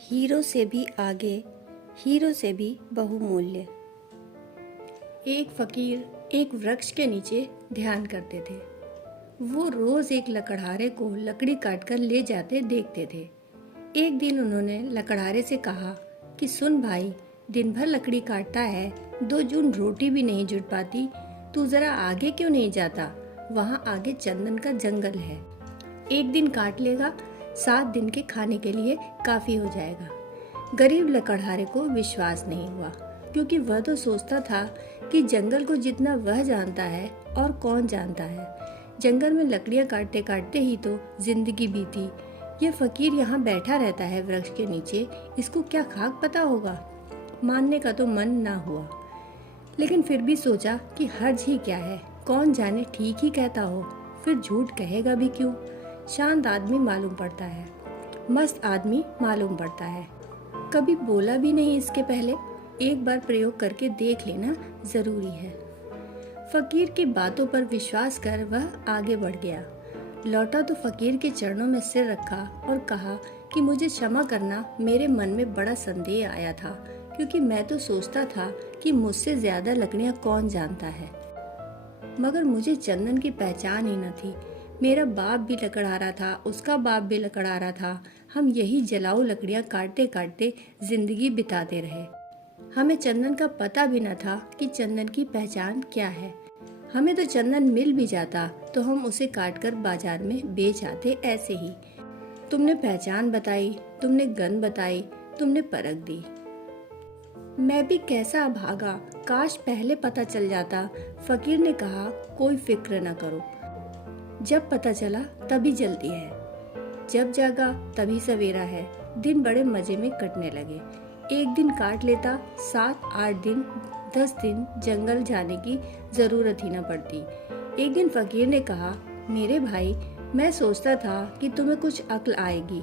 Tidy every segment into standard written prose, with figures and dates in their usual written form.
Hero से भी आगे, हीरो से भी बहुमूल्य। एक फकीर एक वृक्ष के नीचे ध्यान करते थे। वो रोज एक लकड़हारे को लकड़ी काटकर ले जाते देखते थे। एक दिन उन्होंने लकड़हारे से कहा कि सुन भाई, दिन भर लकड़ी काटता है, 2 जून रोटी भी नहीं जुट पाती, तू जरा आगे क्यों नहीं जाता? वहाँ आगे चंदन का जंगल है, एक दिन काट लेगा, 7 दिन के खाने के लिए काफी हो जाएगा। गरीब लकड़हारे को विश्वास नहीं हुआ, क्योंकि वह तो सोचता था कि जंगल को जितना वह जानता है और कौन जानता है। जंगल में लकड़ियां काटते काटते ही तो जिंदगी बीती। यह फकीर यहाँ बैठा रहता है वृक्ष के नीचे, इसको क्या खाक पता होगा? मानने का तो मन ना हुआ, लेकिन फिर भी सोचा कि हर्ज ही क्या है, कौन जाने ठीक ही कहता हो, फिर झूठ कहेगा भी क्यों। शांत आदमी मालूम पड़ता है, मस्त आदमी मालूम पड़ता है। कभी बोला भी नहीं इसके पहले, एक बार प्रयोग करके देख लेना जरूरी है। फकीर की बातों पर विश्वास कर वह आगे बढ़ गया। लौटा तो फकीर के चरणों में सिर रखा और कहा कि मुझे क्षमा करना, मेरे मन में बड़ा संदेह आया था, क्योंकि मैं तो सोचता था कि मुझसे ज्यादा लकड़ियां कौन जानता है, मगर मुझे चंदन की पहचान ही न थी। मेरा बाप भी लकड़हारा था, उसका बाप भी लकड़हारा था। हम यही जलाऊ लकड़ियां काटते काटते जिंदगी बिताते रहे। हमें चंदन का पता भी न था कि चंदन की पहचान क्या है। हमें तो चंदन मिल भी जाता तो हम उसे काटकर बाजार में बेच आते ऐसे ही। तुमने पहचान बताई, तुमने गंध बताई, तुमने परख दी। मैं भी कैसा अभागा, काश पहले पता चल जाता। फकीर ने कहा, कोई फिक्र न करो, जब पता चला तभी जल्दी है, जब जागा तभी सवेरा है। दिन बड़े मजे में कटने लगे। एक दिन काट लेता, 7-8 दिन, 10 दिन जंगल जाने की जरूरत ही न पड़ती। एक दिन फकीर ने कहा, मेरे भाई, मैं सोचता था कि तुम्हें कुछ अक्ल आएगी।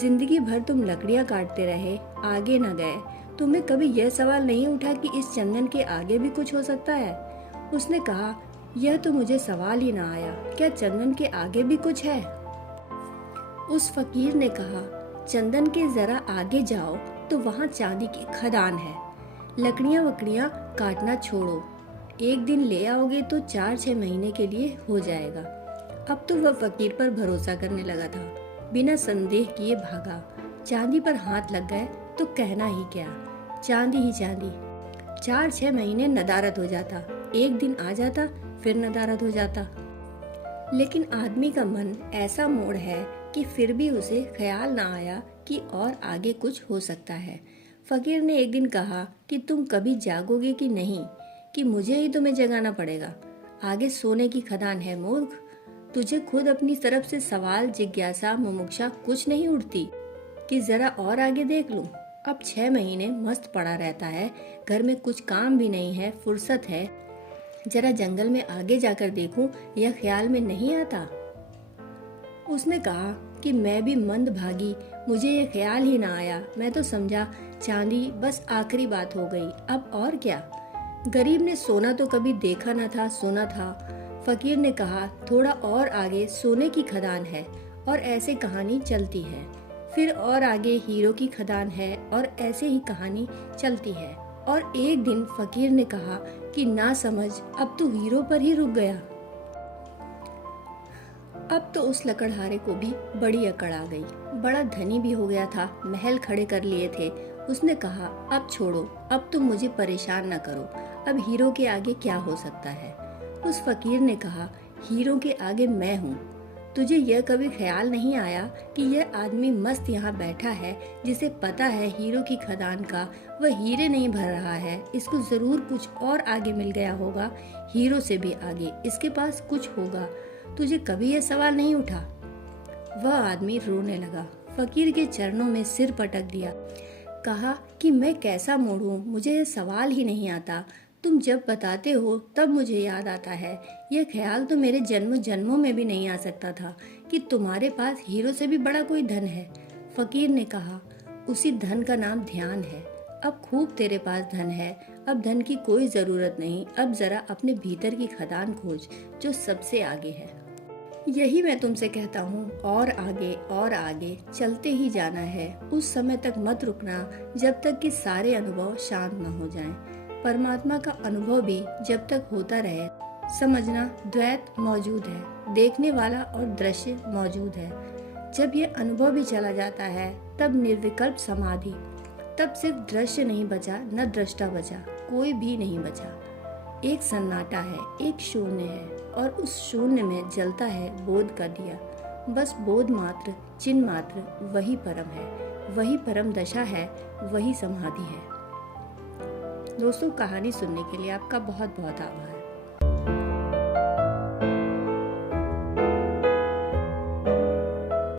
जिंदगी भर तुम लकड़ियां काटते रहे, आगे न गए। तुम्हें कभी यह सवाल नहीं उठा कि इस चंदन के आगे भी कुछ हो सकता है? उसने कहा, यह तो मुझे सवाल ही ना आया, क्या चंदन के आगे भी कुछ है? उस फकीर ने कहा, चंदन के जरा आगे जाओ तो वहाँ चांदी की खदान है। लकड़ियाँ वकड़ियाँ काटना छोड़ो, एक दिन ले आओगे तो 4-6 महीने के लिए हो जाएगा। अब तो वह फकीर पर भरोसा करने लगा था, बिना संदेह किए भागा। चांदी पर हाथ लग गए तो कहना ही क्या, चांदी ही चांदी। 4-6 महीने नदारत हो जाता, एक दिन आ जाता, फिर नदारत हो जाता। लेकिन आदमी का मन ऐसा मोड़ है कि फिर भी उसे ख्याल ना आया कि और आगे कुछ हो सकता है। फकीर ने एक दिन कहा कि तुम कभी जागोगे कि नहीं, कि मुझे ही तुम्हें जगाना पड़ेगा। आगे सोने की खदान है मूर्ख। तुझे खुद अपनी तरफ से सवाल, जिज्ञासा, मुमुक्षा कुछ नहीं उठती कि जरा और आगे देख लूं? अब 6 महीने मस्त पड़ा रहता है, घर में कुछ काम भी नहीं है, फुर्सत है, जरा जंगल में आगे जाकर देखूं, यह ख्याल में नहीं आता। उसने कहा कि मैं भी मंद भागी, मुझे ये ख्याल ही ना आया। मैं तो समझा चांदी बस आखिरी बात हो गई, अब और क्या। गरीब ने सोना तो कभी देखा न था, सुना था। फकीर ने कहा, थोड़ा और आगे सोने की खदान है, और ऐसे कहानी चलती है। फिर और आगे हीरो की खदान है, और ऐसे ही कहानी चलती है। और एक दिन फकीर ने कहा कि ना समझ, अब तो हीरो पर ही रुक गया। अब तो उस लकड़हारे को भी बड़ी अकड़ आ गई। बड़ा धनी भी हो गया था, महल खड़े कर लिए थे। उसने कहा, अब छोड़ो, अब तुम मुझे परेशान न करो, अब हीरो के आगे क्या हो सकता है? उस फकीर ने कहा, हीरो के आगे मैं हूँ। तुझे यह कभी ख्याल नहीं आया कि यह आदमी मस्त यहाँ बैठा है, जिसे पता है हीरो की खदान का वह हीरे नहीं भर रहा है, इसको जरूर कुछ और आगे मिल गया होगा, हीरो से भी आगे इसके पास कुछ होगा। तुझे कभी यह सवाल नहीं उठा? वह आदमी रोने लगा, फकीर के चरणों में सिर पटक दिया, कहा कि मैं कैसा मोड़ूं, मुझे यह सवाल ही नहीं आता। तुम जब बताते हो तब मुझे याद आता है, यह ख्याल तो मेरे जन्म जन्मों में भी नहीं आ सकता था कि तुम्हारे पास हीरो से भी बड़ा कोई धन है। फकीर ने कहा, उसी धन का नाम ध्यान है। अब खूब तेरे पास धन है, अब धन की कोई जरूरत नहीं, अब जरा अपने भीतर की खदान खोज जो सबसे आगे है। यही मैं तुमसे कहता हूँ, और आगे चलते ही जाना है। उस समय तक मत रुकना जब तक कि सारे अनुभव शांत न हो जाएं। परमात्मा का अनुभव भी जब तक होता रहे, समझना द्वैत मौजूद है, देखने वाला और दृश्य मौजूद है। जब ये अनुभव भी चला जाता है तब निर्विकल्प समाधि, तब सिर्फ दृश्य नहीं बचा, न दृष्टा बचा, कोई भी नहीं बचा। एक सन्नाटा है, एक शून्य है, और उस शून्य में जलता है बोध का दिया। बस बोध मात्र, चिन्ह मात्र, वही परम है, वही परम दशा है, वही समाधि है। दोस्तों, कहानी सुनने के लिए आपका बहुत बहुत आभार।